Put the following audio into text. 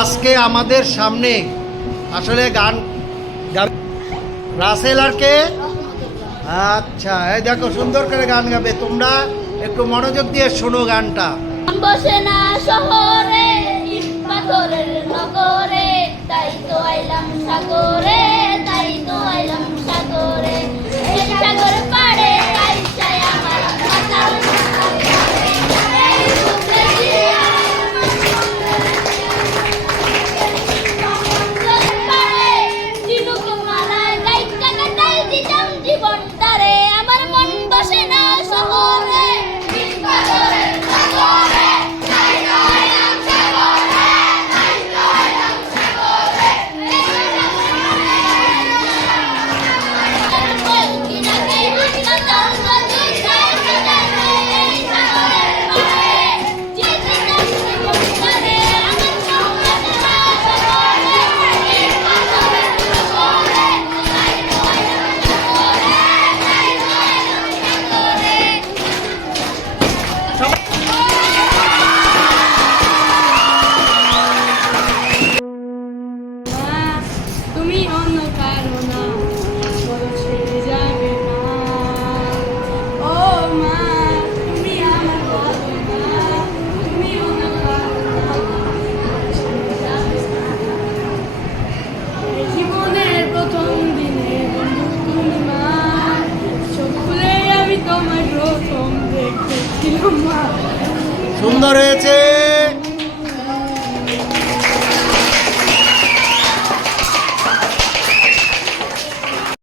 আজকে আমাদের সামনে আসলে গান রাসেল আর কে? আচ্ছা এই দেখো সুন্দর করে গান গাবে। তোমরা একটু মনোযোগ দিয়ে শোনো গানটা। বসে না শহরে পাথরের নগরে, তাই তো আইলাম সাগরে। সুন্দর হয়েছে।